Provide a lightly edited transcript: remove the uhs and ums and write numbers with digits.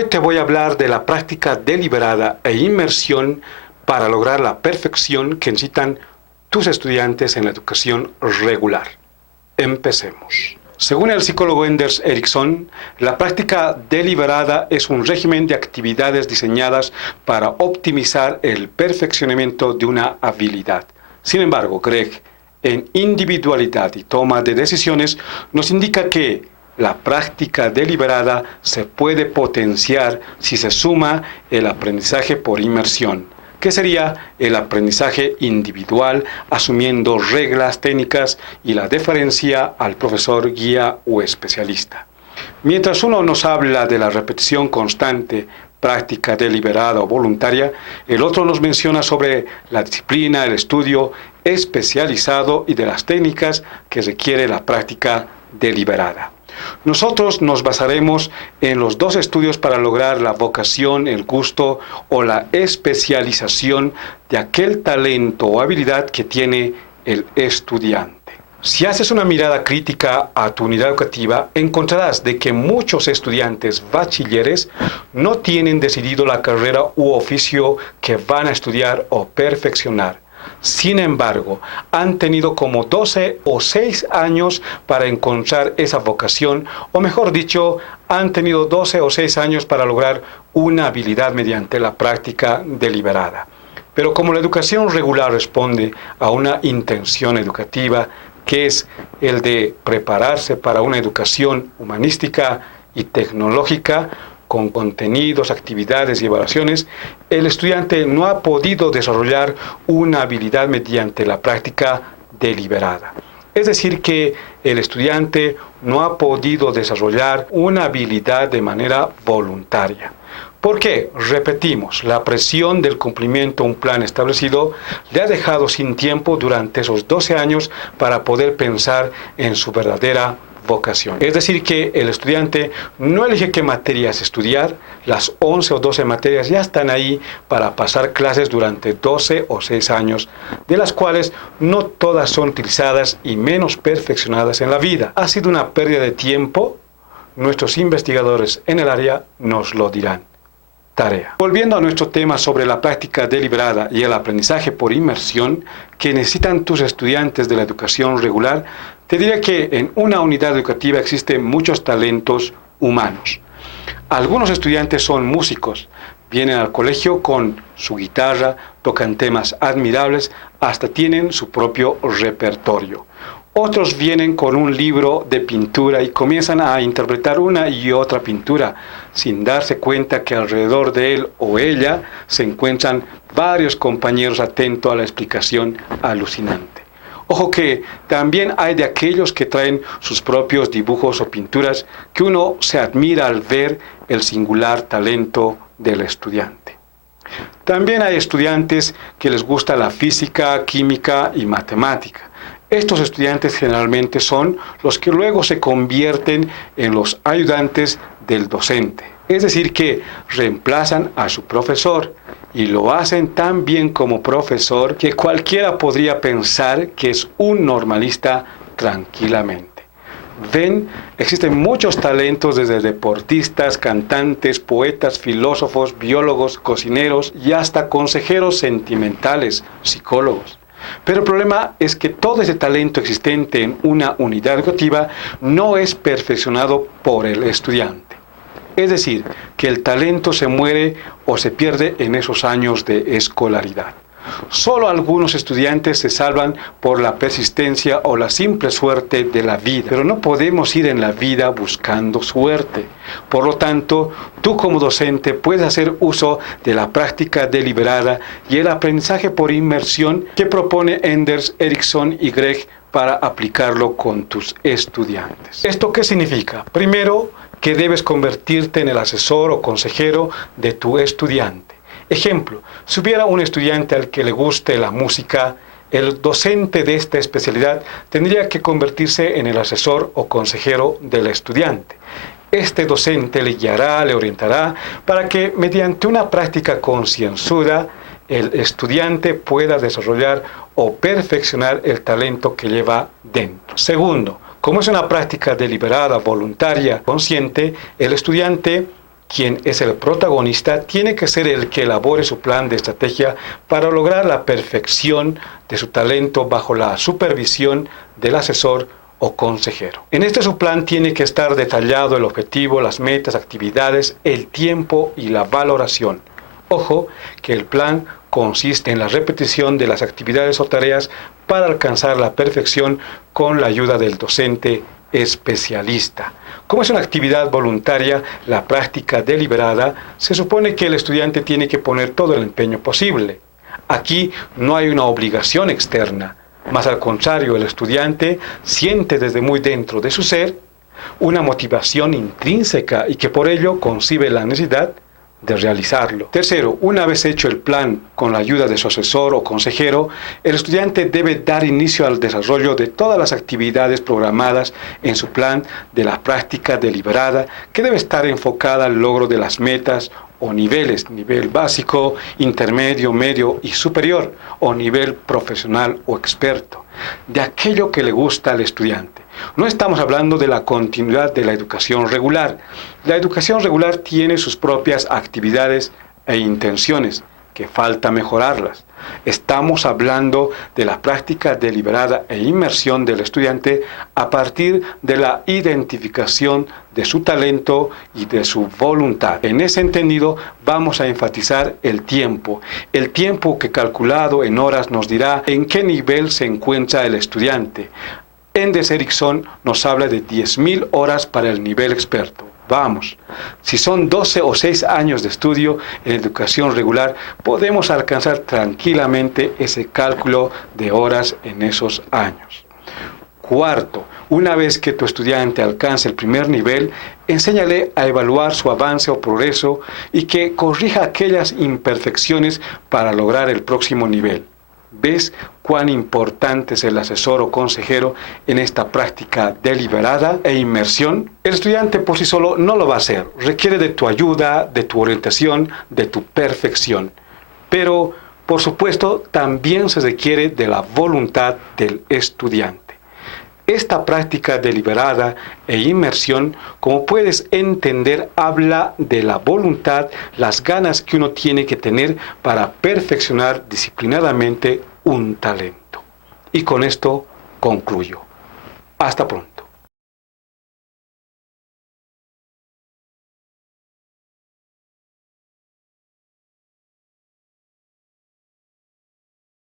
Hoy te voy a hablar de la práctica deliberada e inmersión para lograr la perfección que necesitan tus estudiantes en la educación regular. Empecemos. Según el psicólogo Anders Ericsson, la práctica deliberada es un régimen de actividades diseñadas para optimizar el perfeccionamiento de una habilidad. Sin embargo, Greg, en individualidad y toma de decisiones, nos indica que la práctica deliberada se puede potenciar si se suma el aprendizaje por inmersión, que sería el aprendizaje individual asumiendo reglas técnicas y la deferencia al profesor, guía o especialista. Mientras uno nos habla de la repetición constante, práctica deliberada o voluntaria, el otro nos menciona sobre la disciplina, el estudio especializado y de las técnicas que requiere la práctica deliberada. Nosotros nos basaremos en los dos estudios para lograr la vocación, el gusto o la especialización de aquel talento o habilidad que tiene el estudiante. Si haces una mirada crítica a tu unidad educativa, encontrarás de que muchos estudiantes bachilleres no tienen decidido la carrera u oficio que van a estudiar o perfeccionar. Sin embargo, han tenido como 12 o 6 años para encontrar esa vocación, o mejor dicho, han tenido 12 o 6 años para lograr una habilidad mediante la práctica deliberada. Pero como la educación regular responde a una intención educativa, que es el de prepararse para una educación humanística y tecnológica, con contenidos, actividades y evaluaciones, el estudiante no ha podido desarrollar una habilidad mediante la práctica deliberada. Es decir, que el estudiante no ha podido desarrollar una habilidad de manera voluntaria. ¿Por qué? Repetimos, la presión del cumplimiento de un plan establecido le ha dejado sin tiempo durante esos 12 años para poder pensar en su verdadera vocación. Es decir, que el estudiante no elige qué materias estudiar, las 11 o 12 materias ya están ahí para pasar clases durante 12 o 6 años, de las cuales no todas son utilizadas y menos perfeccionadas en la vida. Ha sido una pérdida de tiempo, nuestros investigadores en el área nos lo dirán. Tarea. Volviendo a nuestro tema sobre la práctica deliberada y el aprendizaje por inmersión que necesitan tus estudiantes de la educación regular, te diré que en una unidad educativa existen muchos talentos humanos. Algunos estudiantes son músicos, vienen al colegio con su guitarra, tocan temas admirables, hasta tienen su propio repertorio. Otros vienen con un libro de pintura y comienzan a interpretar una y otra pintura, sin darse cuenta que alrededor de él o ella se encuentran varios compañeros atentos a la explicación alucinante. Ojo que también hay de aquellos que traen sus propios dibujos o pinturas que uno se admira al ver el singular talento del estudiante. También hay estudiantes que les gusta la física, química y matemática. Estos estudiantes generalmente son los que luego se convierten en los ayudantes del docente. Es decir, que reemplazan a su profesor y lo hacen tan bien como profesor que cualquiera podría pensar que es un normalista tranquilamente. Ven, existen muchos talentos desde deportistas, cantantes, poetas, filósofos, biólogos, cocineros y hasta consejeros sentimentales, psicólogos. Pero el problema es que todo ese talento existente en una unidad educativa no es perfeccionado por el estudiante. Es decir, que el talento se muere o se pierde en esos años de escolaridad. Solo algunos estudiantes se salvan por la persistencia o la simple suerte de la vida, pero no podemos ir en la vida buscando suerte. Por lo tanto, tú como docente puedes hacer uso de la práctica deliberada y el aprendizaje por inmersión que propone Anders Ericsson y Greg para aplicarlo con tus estudiantes. ¿Esto qué significa? Primero, que debes convertirte en el asesor o consejero de tu estudiante. Ejemplo, si hubiera un estudiante al que le guste la música, el docente de esta especialidad tendría que convertirse en el asesor o consejero del estudiante. Este docente le guiará, le orientará para que mediante una práctica concienzuda el estudiante pueda desarrollar o perfeccionar el talento que lleva dentro. Segundo, como es una práctica deliberada, voluntaria, consciente, el estudiante quien es el protagonista, tiene que ser el que elabore su plan de estrategia para lograr la perfección de su talento bajo la supervisión del asesor o consejero. En este su plan tiene que estar detallado el objetivo, las metas, actividades, el tiempo y la valoración. Ojo, que el plan consiste en la repetición de las actividades o tareas para alcanzar la perfección con la ayuda del docente especialista. Como es una actividad voluntaria, la práctica deliberada, se supone que el estudiante tiene que poner todo el empeño posible. Aquí no hay una obligación externa. Más al contrario, el estudiante siente desde muy dentro de su ser una motivación intrínseca y que por ello concibe la necesidad de realizarlo. Tercero, una vez hecho el plan con la ayuda de su asesor o consejero, el estudiante debe dar inicio al desarrollo de todas las actividades programadas en su plan de la práctica deliberada, que debe estar enfocada al logro de las metas o niveles, nivel básico, intermedio, medio y superior, o nivel profesional o experto, de aquello que le gusta al estudiante. No estamos hablando de la continuidad de la educación regular. La educación regular tiene sus propias actividades e intenciones, que falta mejorarlas. Estamos hablando de la práctica deliberada e inmersión del estudiante a partir de la identificación de su talento y de su voluntad. En ese entendido, vamos a enfatizar el tiempo que calculado en horas nos dirá en qué nivel se encuentra el estudiante. Endes Erickson nos habla de 10.000 horas para el nivel experto. Vamos, si son 12 o 6 años de estudio en educación regular, podemos alcanzar tranquilamente ese cálculo de horas en esos años. Cuarto, una vez que tu estudiante alcance el primer nivel, enséñale a evaluar su avance o progreso y que corrija aquellas imperfecciones para lograr el próximo nivel. ¿Ves cuán importante es el asesor o consejero en esta práctica deliberada e inmersión? El estudiante por sí solo no lo va a hacer. Requiere de tu ayuda, de tu orientación, de tu perfección. Pero, por supuesto, también se requiere de la voluntad del estudiante. Esta práctica deliberada e inmersión, como puedes entender, habla de la voluntad, las ganas que uno tiene que tener para perfeccionar disciplinadamente un talento. Y con esto concluyo. Hasta pronto.